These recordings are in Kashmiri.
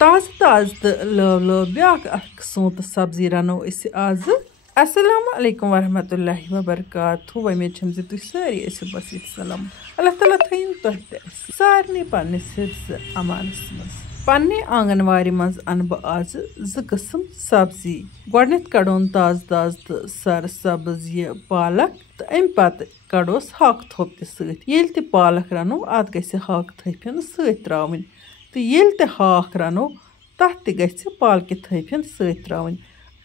ताज़ ताज़ तो löv löv ब्याक सूंत सब्जी रनो इस आज अस्सलाम वालेकुम वरहमतुल्लाहि वबरकातुहू वमेद छम ज तुह सारी ऐसे बस सलाम अल्लाह ताला थैन तोह सारने पन्निस हिफ्ज़ अमानस मज पन्ने आंगनवाड़ी मज अन बह आज ज किस्म सब्जी गोडनेथ कड़ोन ताज़ ताज़ तो सर सब्ज ये पालक तो अम पत कड़ोस हाक थोप ते सत येल ते पालक रनो अत गसे हाक थैफिन सत त्रावन तो येल ते हाक रनो तथ ते गसे पालक थैफिन सत त्रावन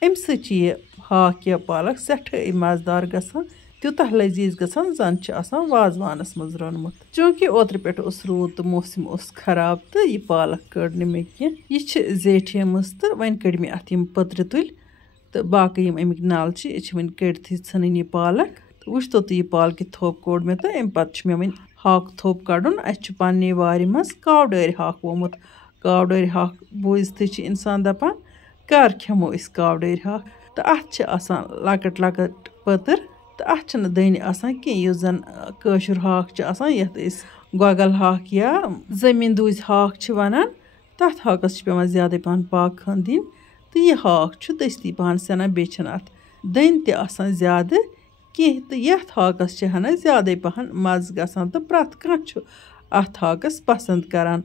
अम सच ये हाक या पालक सठे मज़ेदार गसान तूतः लजीज गसान जन वाजवानस मज रोनमुत चूंकि ओत्र पे रूद तो मौसम खराब तो यह पालक कड़ मे कह जेठियमस तो वन कड़ मे अत पत्र तुल तो बाकी अमिक नाल वन कड़ित इन यह पालक तो वो तो यह पालक थोप कोड़ मे तो अम पे मे वन हाक थोप कड़न अस पन्ने वारि मज कावडर हाक वोमुत कावडर हाक बूजत इंसान दपान कर खेमो इस कावडर हाक तो अत लकट लकट पत्र तो अत दन आसान कह जन कशुर हाक यथ गोगल हाक या जमीन दूज हाक वनान तथ हाकस पे ज्यादा पहन पाक खन दिन तो यह हाक दस्ती पहन सनान बे अत दन तसान ज्यादा कह तो यथ हाकस हना ज्यादा पहन मज़ गसान तो प्रत कह अत हाकस पसंद करान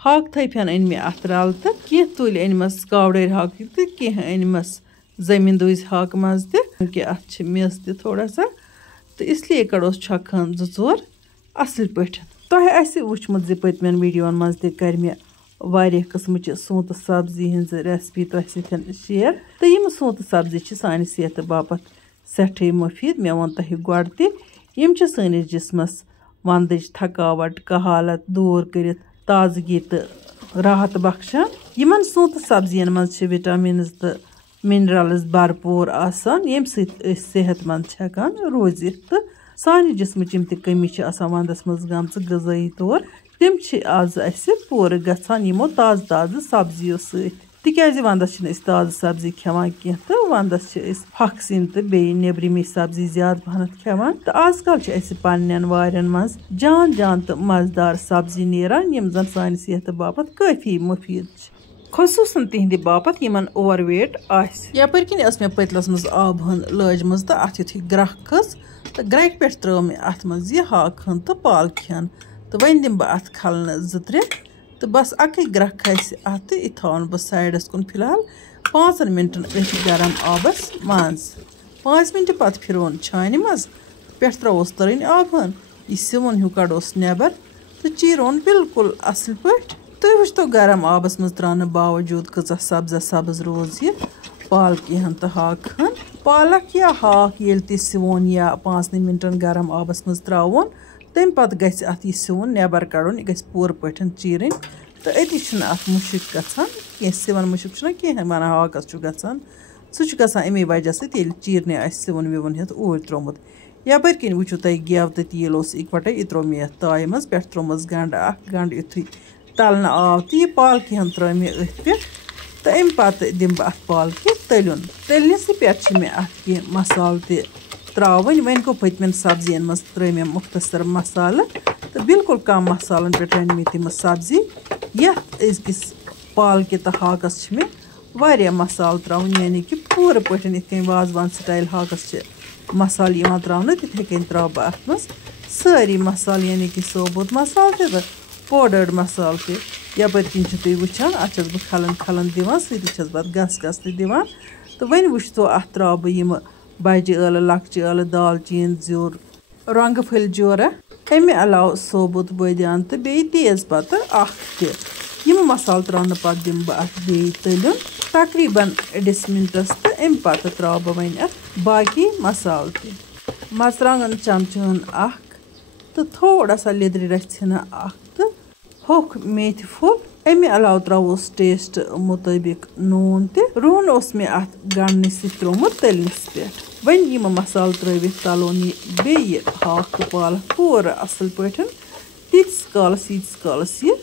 हाक थैफन अन मे अत रल तो कह तुल अनमस कावडर हाक तो कह अनमस जमीन दूज हाक मज कि अत मेस त थोड़ा सा तो इसलिए कड़ोस छकन जोर असल पे तह वुचमुत पतमन वीडियोन मज कर मे वारिया किस्म सूंत सब्जी हज रेसिपी तह सतन शेयर तो यम सूंत सब्जी सान सेहत बापत सठे मुफीद मे वो तह गोड तम सनिस जिस्मस वंदच थकावट कहालत दूर कर ताजगी तो राहत बख्शान यमन सूंत सब्जियन मज विटामिन तो मिनरल्स भरपूर आसान यम सेहतमंद हेकान रोजित तो सानि जिस्म कमी वंदस मज गमच गजाई तौर तम आज पूर गसान यमो ताज़ ताज़ सब्जियों सत्याज वंदस ताज़ सब्जी खेवान कह तो वंदस हक सिन तो बे नेबरमी सब्जी ज्यादा पहन खेवान तो आजकल पन्न वारन मज जान जान तो मज़ेदार सब्जी नेरान यम जन सान सेहत बापत काफ़ी मुफीद खसूसन तिहंद बापत यमन ओवरवेट यपर किन मे पतलस मज आब हन लजम तो अत युथ ग्रह खस तो ग्रह पे त्रो मे अत मज यह हाक हन तो पालक हन तो वन दिम बह अत खलन त्रे तो बस अक ग्रह खस अत यह थवन बह साइडस कुन फिलहाल 5 मिनटन गरम आबस मज 5 मिनट पत फिरोन छान मज पे त्रोस तरन आब हन यह सिवन हूँ कड़ोस नेबर तो चीरोन बिल्कुल असल पे तुम वो गरम आबस मज त्राने बावजूद कचा सब्ज रोज यह पालक हन तो हाक हन पालक या हाक ये सिवन या 5 मिनटन गरम आबस मज त्रावन तम पत गस अत यह सिवन नेबर कड़न यह पूर पे चीरन तो अति अत मुशिक गसान कह सिवन मुशिक कह वन हाकस गसान सह गसान अमे वजह सत चीरने सिवन विवन हेत ऊर त्रोमुत यपर किन वो तुम गेव तो तेल इकवटे यह त्रो मे ताय मज पे त्रोमस गंड गंड युथ तलना आव तो यह पालक हन त्रो मे अथ पे तो अम पत दिम बह अत पालक तलन तलनस पे मे अत कह मसाल त्रावन वन गो पतमन सब्जियन मज त्रे मे मुख्तसर मसाल तो बिल्कुल कम मसालन पे रन मे तम सब्जी यस पालक तो हाकस मे वारिया मसाल त्रावन यानी कि पूर पे वाजवान स्टाइल हाकस मसाल त्रावन तिथे कन त्रा बह अत मज सारी मसाल यानी कि सोबुत मसाल तो पाउडर्ड मसाल यपर किन तुम वुचान अत बह खलन खलन दिवान सस पे गस गस दिवान तो वन वो अत त्रा बह बजे ٲलہٕ लक्चि ٲलہٕ दालचीन जोर रंग फुल जोरा अमे अलाव सोबुत बदियान तो बे तेज पत्ता तम मसाल त्राने पत दिम बह अत बे तलन तकरीबन 1 मिनटस तो अम पत त्रा बह वन अत बाकी मसाल मरचांगन चमचन तो थोड़ा सा लिद्र रचना तो होख मेथि फुल अमे अलाव त्रोस टेस्ट मुताबिक नून रूहन मे अत गंडने त्रोमुत तलनस पे वन यम मसाल त्रवित तलोन बे हाक तो पालक पूरा असल पे तीस कालस यह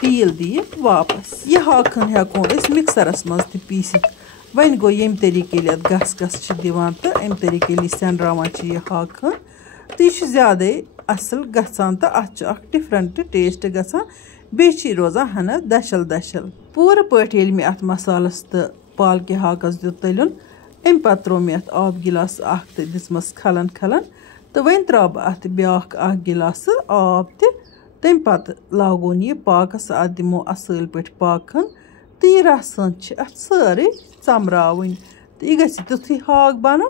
टील दी वापस यह हाक हेको मिक्सरस मज पीसित वन गो यम तरीके गस गस दिवान तो अम तरीके सेंडरावान यह हाक तो यह ज्यादा असल गसान तो अत डिफरेंट टेस्ट गसान बेची रोज़ान हना दशल दशल पूरा पट येल मे अत मसालस तो पालक हाकस दित तलन अम पत त्रो मे अत आब गिलास अख तो दिसमस खलन खलन तो वन त्रा बह अत ब्याख अख गिलास आब तम पत लागोन यह पाकस अत दिमो असल पे पाकन तो यह रसन अत सारे चमरावन तो यह गि तुथु हाक बन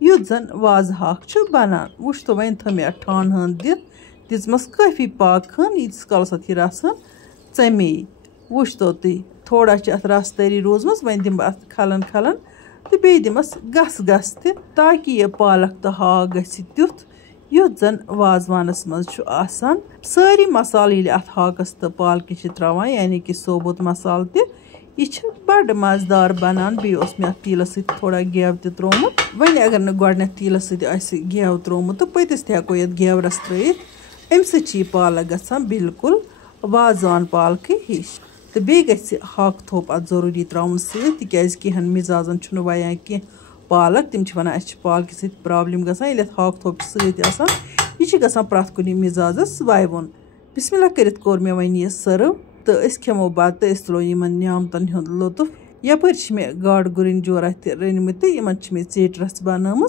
युथ जन वाज हाक बनान वुच तो वन थो मे ठान हन दिसमस काफी पाकन यीस कालस अत यह रसन चमे वुच तो तुम थोड़ा अत रस तरी रोजम वन दिम अत खलन खलन तो बे दिमस गस गस ताकि यह पालक तो हाक गि तुथ युथ जन वाजवानस मज आसान सारी मसाल ये अत हाकस तो पालक त्रावान यानी कि सोबुत मसाल यह बड़ मजेदार बनान बे मे अत तीलस थोड़ा गेव त्रोमुत वन अगर न गोडन तीलस गेव त्रोमुत तो पतिस हेको ये गेवरस त्रित अम सह पालक गसान बिल्कुल वाजवान पालक हिश तो बे गि हाक थोप अत जरूरी त्राउन तिज कहन मिजाजन वयान कह पालक तिम वन पालक सत प्रॉब्लम गसान ये हाक थोप सह गसान प्रथ कुन मिजाजस वायवुन बिस्मिल्लाह करित कोर मे वन यह सर्व तो खेमो बत तुलो नियामतन हुंद लुत्फ यपर मे गाड़ गुरिन जोरा रनमत इन चेट रस बनाम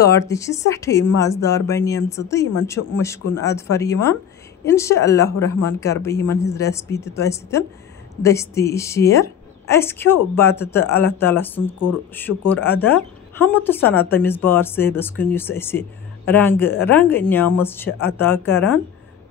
गाड़ सठे मजेदार बनेम तो मुश्कुन अदफर इंशाअल्लाह रहमान कर बह हिज रेसिपी तुह सत दस्ती शेयर अस खो बत तो अल्लाह ताला सुंद कोर शुक्र अदा हम तो सना तमिस बार साहबस कुन रंग रंग न्यामत अता करान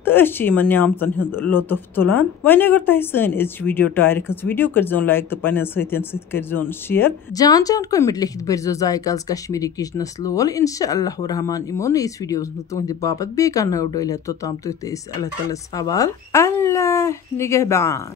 तो नियामतन हुंद लुत्फ तुलान वन अगर तुह सन वीडियो टायर खच वीडियो कर लाइक तो पन्न सतन कर शेयर जान जान कमेंट लिखित भरजो जायकाज कश्मीरी किचनस लोल इंशाअल्लाह रहमान इमो नईस वीडियो तुहद बापत बे नव डल तोताम तुह अल्लाह ताला हवाल अल्लाह निगहबान।